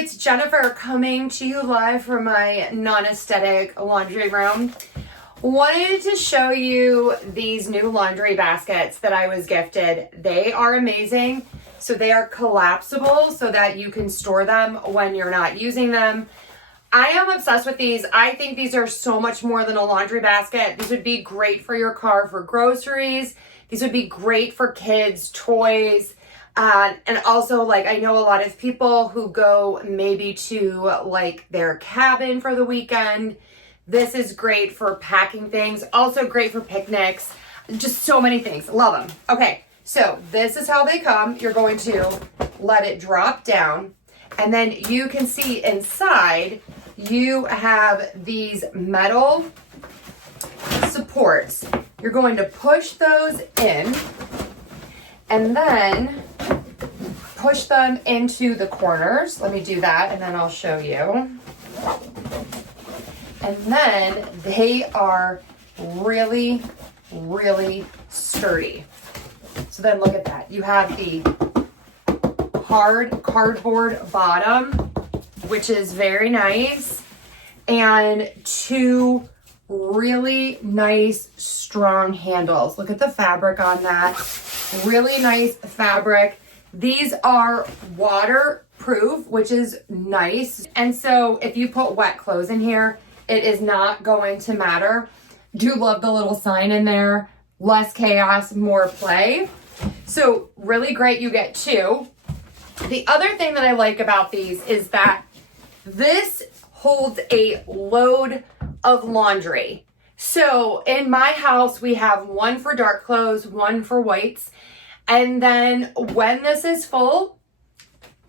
it's Jennifer coming to you live from my non-aesthetic laundry room. Wanted to show you these new laundry baskets that I was gifted. They are amazing. So they are collapsible so that you can store them when you're not using them. I am obsessed with these. I think these are so much more than a laundry basket. These would be great for your car for groceries. These would be great for kids' toys. And also, like, I know a lot of people who go maybe to like their cabin for the weekend. This is great for packing things. Also great for picnics. Just so many things. Love them. Okay, so this is how they come. You're going to let it drop down. And then you can see inside, you have these metal supports. You're going to push those in and then push them into the corners. Let me do that and then I'll show you. And then they are really, really sturdy. So then look at that. You have the hard cardboard bottom, which is very nice, and two really nice strong handles. Look at the fabric on that. Really nice fabric. These are waterproof, which is nice. And so if you put wet clothes in here, it is not going to matter. Do love the little sign in there. Less chaos, more play. So really great, you get two. The other thing that I like about these is that this holds a load of laundry. So in my house, we have one for dark clothes, one for whites. And then when this is full,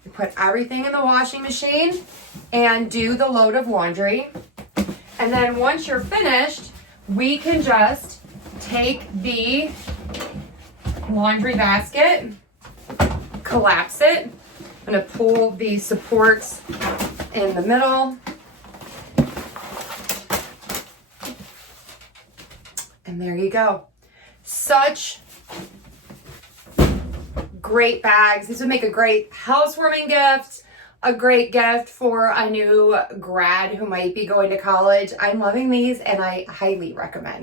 you put everything in the washing machine and do the load of laundry. And then once you're finished, we can just take the laundry basket, collapse it. I'm gonna pull the supports in the middle. And there you go. Such great bags. This would make a great housewarming gift, a great gift for a new grad who might be going to college. I'm loving these and I highly recommend.